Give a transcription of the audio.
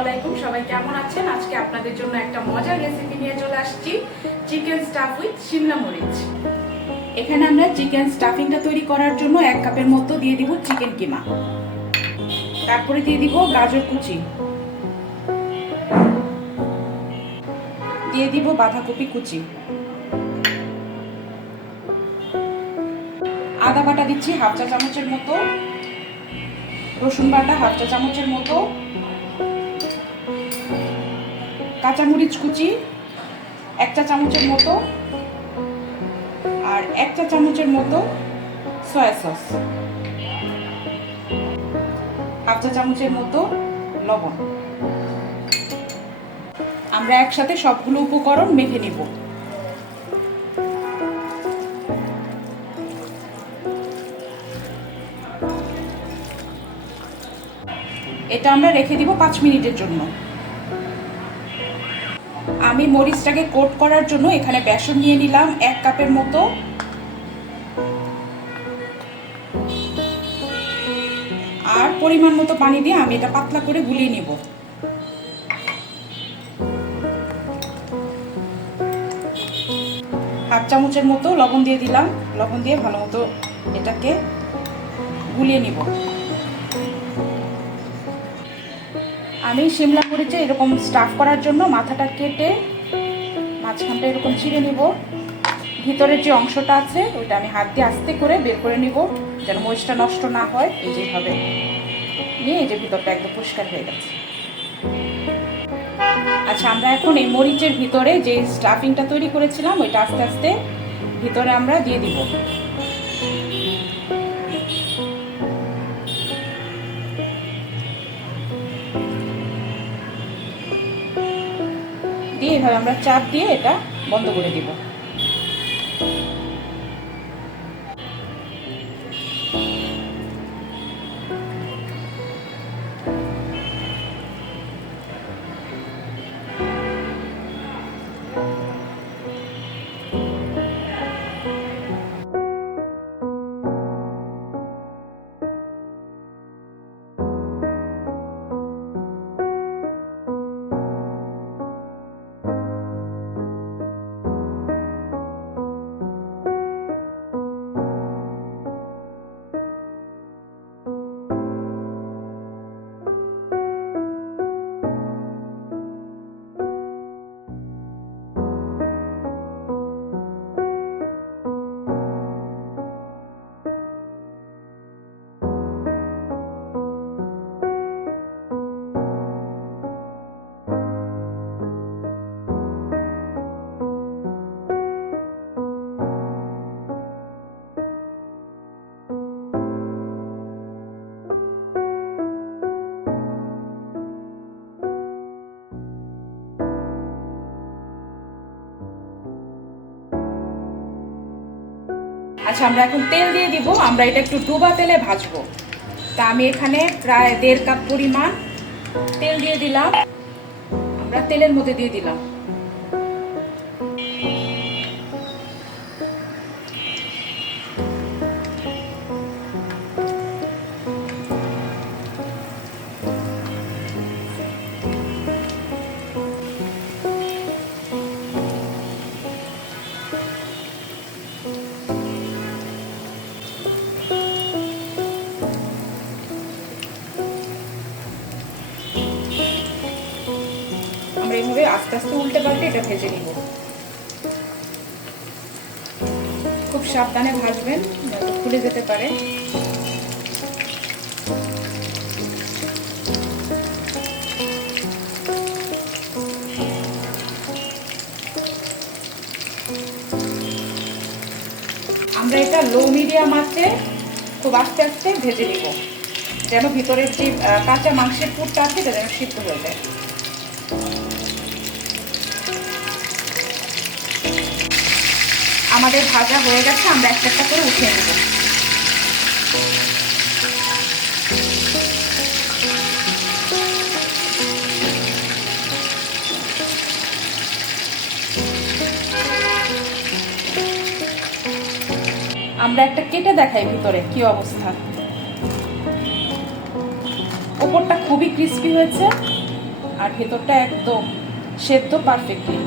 আলাইকুম, সবাই কেমন আছেন? আজকে আপনাদের জন্য একটা মজার রেসিপি নিয়ে চলে আসছি, চিকেন স্টাফ উইথ শিমলা মরিচ। এখানে আমরা চিকেন স্টাফিংটা তৈরি করার জন্য 1 কাপের মতো দিয়ে দিব চিকেন কিমা। তারপরে দিয়ে দিব গাজর কুচি, দিয়ে দিব বাঁধাকপি কুচি, আদা বাটা দিচ্ছি হাফ চা চামচের মতো, রসুন বাটা হাফ চা চামচের মতো, কাঁচামরিচ কুচি 1 চা চামচের মতো, আর 1 চা চামচের মতো সয়া সস, হাফ চা চামচের মতো লবণ। আমরা একসাথে সবগুলো উপকরণ মেখে নিব। এটা আমরা রেখে দিব 5 মিনিটের জন্য। আমি মরিচটাকে কোট করার জন্য এখানে বেসন নিয়ে নিলাম 1 কাপের মতো, আর পরিমাণ মতো পানি দিয়ে আমি এটা পাতলা করে গুলিয়ে নিব। হাফ চামচের মতো লবণ দিয়ে দিলাম, লবণ দিয়ে ভালো মতো এটাকে গুলিয়ে নিব। আমি শিমলা মরিচে এরকম স্টাফ করার জন্য মাথাটা কেটে মাঝখানটা এরকম ছিঁড়ে নিব। ভিতরের যে অংশটা আছে ওইটা আমি হাত দিয়ে আস্তে করে বের করে নিব, যেন মরিচটা নষ্ট না হয়। এই যেভাবে নিয়ে এই যে ভিতরটা একদম পরিষ্কার হয়ে গেছে। আচ্ছা, আমরা এখন এই মরিচের ভিতরে যে স্টাফিংটা তৈরি করেছিলাম ওইটা আস্তে আস্তে ভিতরে আমরা দিয়ে দিব। দিয়ে এভাবে আমরা চাপ দিয়ে এটা বন্ধ করে দিব। আচ্ছা, আমরা এখন তেল দিয়ে দিব। আমরা এটা একটু ডুবা তেলে ভাজবো। তা আমি এখানে প্রায় 1.5 কাপ পরিমাণ তেল দিয়ে দিলাম। আমরা তেলের মধ্যে দিয়ে দিলাম। আমরা এইভাবে আস্তে আস্তে উল্টে পাল্টে এটা ভেজে নিব। খুব সাবধানে ভাজবেন, নয়তো খুলে যেতে পারে। আমরা এটা লো মিডিয়াম আঁচে খুব আস্তে আস্তে ভেজে নিব, যেন ভিতরের যে কাঁচা মাংসের পুরটা আছে এটা যেন সিদ্ধ হয়ে যায়। আমাদের ভাজা হয়ে গেছে, আমরা একটা একটা করে উঠিয়ে নেব। আমরা একটা কেটে দেখাই ভিতরে কি অবস্থা। ওপরটা খুবই ক্রিস্পি হয়েছে আর ভেতরটা একদম সেদ্ধ পারফেক্টলি।